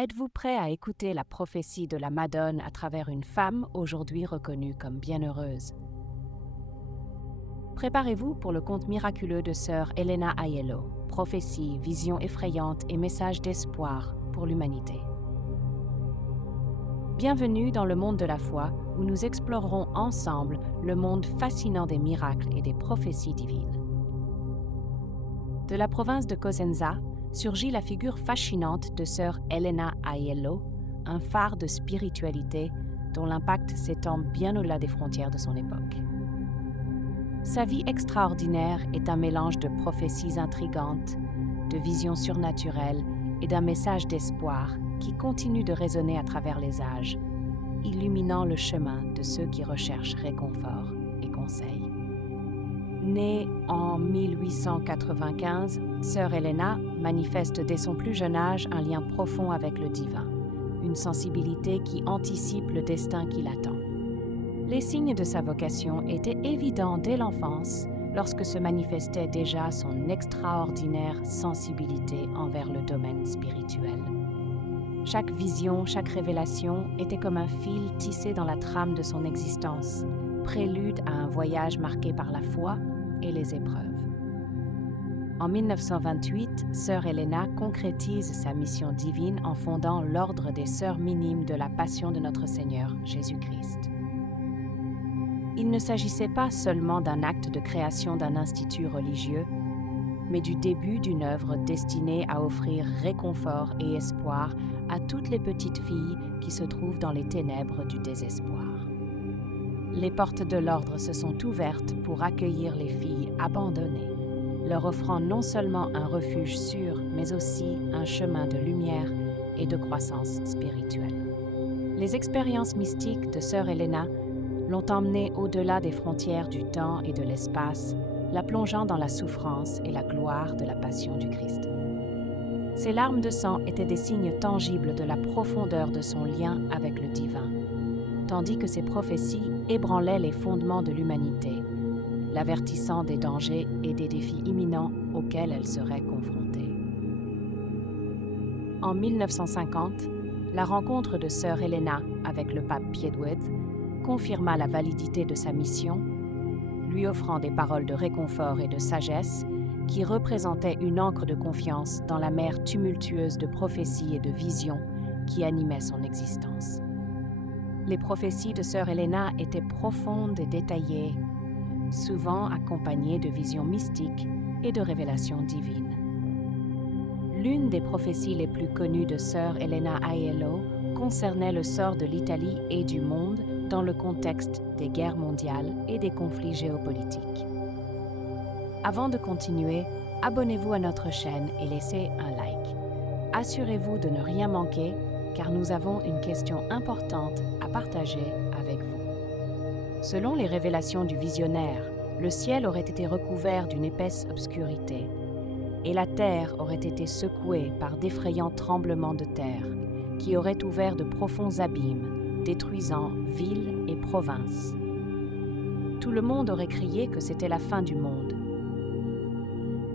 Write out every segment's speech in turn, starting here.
Êtes-vous prêt à écouter la prophétie de la Madone à travers une femme aujourd'hui reconnue comme bienheureuse? Préparez-vous pour le conte miraculeux de sœur Elena Aiello, prophétie, vision effrayante et message d'espoir pour l'humanité. Bienvenue dans le monde de la foi où nous explorerons ensemble le monde fascinant des miracles et des prophéties divines. De la province de Cosenza surgit la figure fascinante de sœur Elena Aiello, un phare de spiritualité dont l'impact s'étend bien au-delà des frontières de son époque. Sa vie extraordinaire est un mélange de prophéties intrigantes, de visions surnaturelles et d'un message d'espoir qui continue de résonner à travers les âges, illuminant le chemin de ceux qui recherchent réconfort et conseil. Née en 1895, sœur Elena manifeste dès son plus jeune âge un lien profond avec le divin, une sensibilité qui anticipe le destin qui l'attend. Les signes de sa vocation étaient évidents dès l'enfance, lorsque se manifestait déjà son extraordinaire sensibilité envers le domaine spirituel. Chaque vision, chaque révélation était comme un fil tissé dans la trame de son existence, prélude à un voyage marqué par la foi et les épreuves. En 1928, sœur Elena concrétise sa mission divine en fondant l'Ordre des Sœurs Minimes de la Passion de notre Seigneur Jésus-Christ. Il ne s'agissait pas seulement d'un acte de création d'un institut religieux, mais du début d'une œuvre destinée à offrir réconfort et espoir à toutes les petites filles qui se trouvent dans les ténèbres du désespoir. Les portes de l'ordre se sont ouvertes pour accueillir les filles abandonnées, leur offrant non seulement un refuge sûr, mais aussi un chemin de lumière et de croissance spirituelle. Les expériences mystiques de sœur Elena l'ont emmenée au-delà des frontières du temps et de l'espace, la plongeant dans la souffrance et la gloire de la passion du Christ. Ses larmes de sang étaient des signes tangibles de la profondeur de son lien avec le divin, tandis que ses prophéties ébranlaient les fondements de l'humanité, l'avertissant des dangers et des défis imminents auxquels elle serait confrontée. En 1950, la rencontre de sœur Elena avec le pape Piedwed confirma la validité de sa mission, lui offrant des paroles de réconfort et de sagesse qui représentaient une ancre de confiance dans la mer tumultueuse de prophéties et de visions qui animait son existence. Les prophéties de sœur Elena étaient profondes et détaillées, souvent accompagnées de visions mystiques et de révélations divines. L'une des prophéties les plus connues de sœur Elena Aiello concernait le sort de l'Italie et du monde dans le contexte des guerres mondiales et des conflits géopolitiques. Avant de continuer, abonnez-vous à notre chaîne et laissez un like. Assurez-vous de ne rien manquer, car nous avons une question importante à partager avec vous. Selon les révélations du visionnaire, le ciel aurait été recouvert d'une épaisse obscurité, et la terre aurait été secouée par d'effrayants tremblements de terre, qui auraient ouvert de profonds abîmes, détruisant villes et provinces. Tout le monde aurait crié que c'était la fin du monde.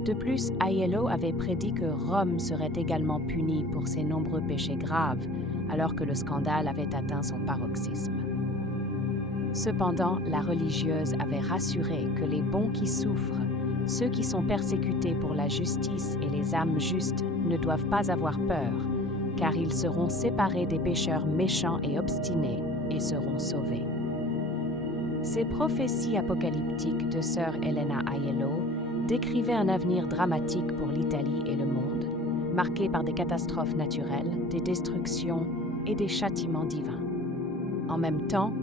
De plus, Aiello avait prédit que Rome serait également punie pour ses nombreux péchés graves, alors que le scandale avait atteint son paroxysme. Cependant, la religieuse avait rassuré que les bons qui souffrent, ceux qui sont persécutés pour la justice et les âmes justes ne doivent pas avoir peur, car ils seront séparés des pécheurs méchants et obstinés et seront sauvés. Ces prophéties apocalyptiques de sœur Elena Aiello décrivaient un avenir dramatique pour l'Italie et le monde, marqué par des catastrophes naturelles, des destructions et des châtiments divins. En même temps,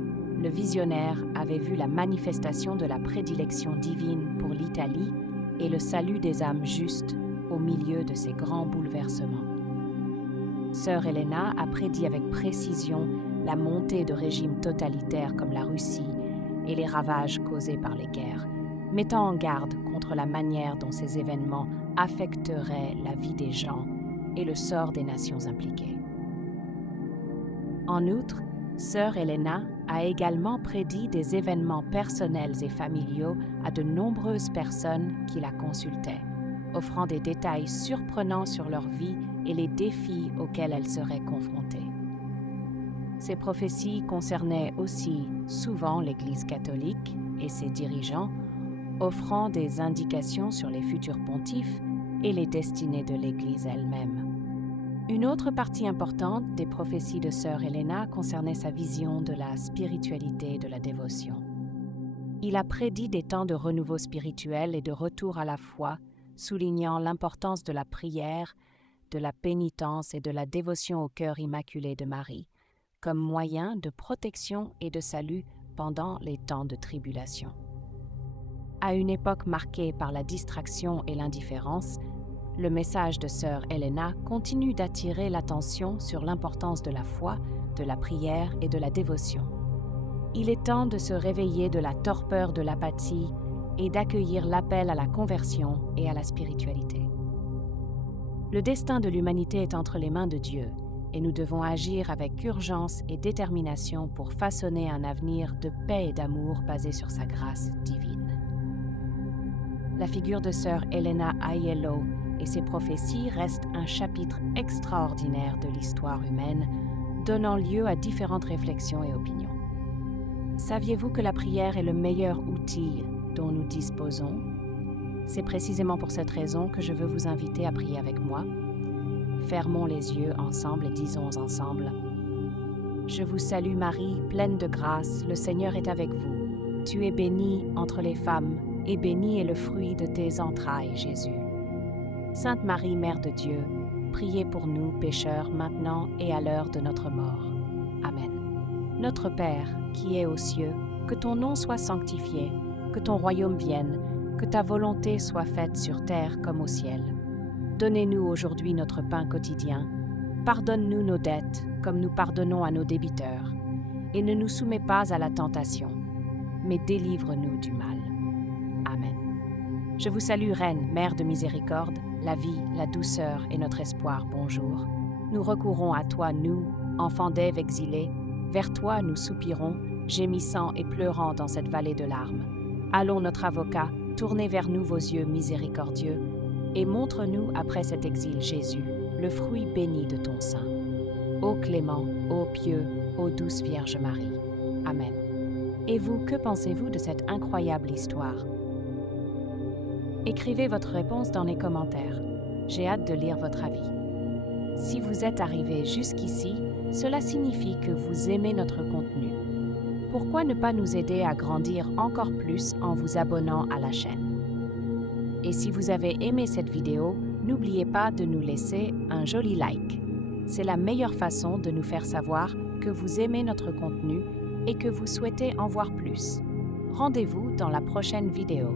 le visionnaire avait vu la manifestation de la prédilection divine pour l'Italie et le salut des âmes justes au milieu de ces grands bouleversements. Sœur Elena a prédit avec précision la montée de régimes totalitaires comme la Russie et les ravages causés par les guerres, mettant en garde contre la manière dont ces événements affecteraient la vie des gens et le sort des nations impliquées. En outre, sœur Elena a également prédit des événements personnels et familiaux à de nombreuses personnes qui la consultaient, offrant des détails surprenants sur leur vie et les défis auxquels elle serait confrontée. Ces prophéties concernaient aussi souvent l'Église catholique et ses dirigeants, offrant des indications sur les futurs pontifes et les destinées de l'Église elle-même. Une autre partie importante des prophéties de sœur Helena concernait sa vision de la spiritualité et de la dévotion. Il a prédit des temps de renouveau spirituel et de retour à la foi, soulignant l'importance de la prière, de la pénitence et de la dévotion au cœur immaculé de Marie, comme moyen de protection et de salut pendant les temps de tribulation. À une époque marquée par la distraction et l'indifférence, le message de sœur Helena continue d'attirer l'attention sur l'importance de la foi, de la prière et de la dévotion. Il est temps de se réveiller de la torpeur de l'apathie et d'accueillir l'appel à la conversion et à la spiritualité. Le destin de l'humanité est entre les mains de Dieu, et nous devons agir avec urgence et détermination pour façonner un avenir de paix et d'amour basé sur sa grâce divine. La figure de sœur Helena Aiello et ses prophéties restent un chapitre extraordinaire de l'histoire humaine, donnant lieu à différentes réflexions et opinions. Saviez-vous que la prière est le meilleur outil dont nous disposons? C'est précisément pour cette raison que je veux vous inviter à prier avec moi. Fermons les yeux ensemble et disons ensemble: Je vous salue Marie, pleine de grâce, le Seigneur est avec vous. Tu es bénie entre les femmes, et béni est le fruit de tes entrailles, Jésus. Sainte Marie, Mère de Dieu, priez pour nous pécheurs maintenant et à l'heure de notre mort. Amen. Notre Père, qui es aux cieux, que ton nom soit sanctifié, que ton royaume vienne, que ta volonté soit faite sur terre comme au ciel. Donnez-nous aujourd'hui notre pain quotidien. Pardonne-nous nos dettes, comme nous pardonnons à nos débiteurs. Et ne nous soumets pas à la tentation, mais délivre-nous du mal. Amen. Je vous salue, Reine, Mère de miséricorde, la vie, la douceur et notre espoir, bonjour. Nous recourons à toi, nous, enfants d'Ève exilés. Vers toi nous soupirons, gémissant et pleurant dans cette vallée de larmes. Allons, notre avocat, tournez vers nous vos yeux miséricordieux, et montre-nous après cet exil, Jésus, le fruit béni de ton sein. Ô clément, ô pieux, ô douce Vierge Marie. Amen. Et vous, que pensez-vous de cette incroyable histoire? Écrivez votre réponse dans les commentaires. J'ai hâte de lire votre avis. Si vous êtes arrivé jusqu'ici, cela signifie que vous aimez notre contenu. Pourquoi ne pas nous aider à grandir encore plus en vous abonnant à la chaîne? Et si vous avez aimé cette vidéo, n'oubliez pas de nous laisser un joli like. C'est la meilleure façon de nous faire savoir que vous aimez notre contenu et que vous souhaitez en voir plus. Rendez-vous dans la prochaine vidéo.